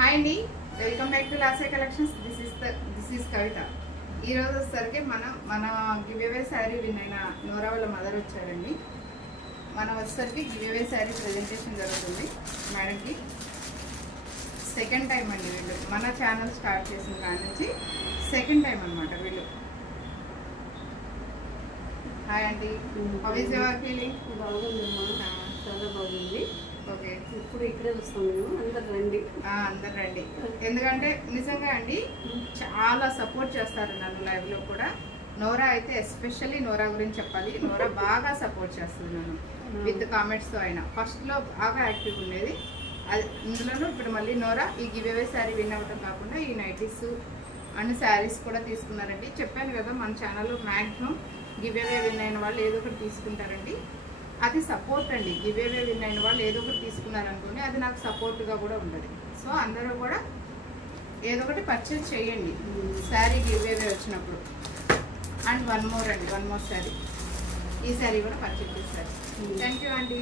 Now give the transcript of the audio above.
Hi అండి, welcome back to లాసే collections. This is Kavitha. ఈ రోజు వచ్చేసరికి మన గివ్ అవే శారీ విన్ అయిన నోరా వాళ్ళ మదర్ వచ్చారండి. మనం వచ్చేసరికి గివ్ అవే శారీ ప్రెజెంటేషన్ జరుగుతుంది మేడంకి. సెకండ్ టైం అండి వీళ్ళు మన ఛానల్ స్టార్ట్ చేసిన కాడి నుంచి సెకండ్ టైం అనమాట వీళ్ళు. హాయ్ అండి, హౌ ఈజ్ యువర్ ఫీలింగ్? బాగుందమ్మా, చాలా బాగుంది. ఓకే, ఇప్పుడు ఇక్కడే వస్తాం మేము. అందరు రండి. ఎందుకంటే నిజంగా అండి చాలా సపోర్ట్ చేస్తారు నన్ను లైవ్లో కూడా. నోరా అయితే ఎస్పెషల్లీ నోరా గురించి చెప్పాలి. నోరా బాగా సపోర్ట్ చేస్తుంది నన్ను విత్ కామెంట్స్తో. అయినా ఫస్ట్లో బాగా యాక్టివ్ ఉండేది. అది ఇందులోనూ ఇప్పుడు మళ్ళీ నోరా ఈ గివ్ అవే శారీ విన్ అవ్వటం కాకుండా ఈ నైటీస్ అండ్ శారీస్ కూడా తీసుకున్నారండి. చెప్పాను కదా మన ఛానల్లో మ్యాక్సిమం గివ్ అవే విన్ అయిన వాళ్ళు ఏదో ఒకటి తీసుకుంటారండి. అది సపోర్ట్ అండి. గివ్ అవే విన్ అయిన వాళ్ళు ఏదో ఒకటి తీసుకున్నారనుకోండి, అది నాకు సపోర్ట్గా కూడా ఉంటుంది. సో అందరూ కూడా ఏదో ఒకటి పర్చేజ్ చేయండి శారీ గివ్ అవే వచ్చినప్పుడు. అండ్ వన్ మోర్ శారీ, ఈ శారీ కూడా పర్చేజ్ చేస్తారు. థ్యాంక్ యూ అండి.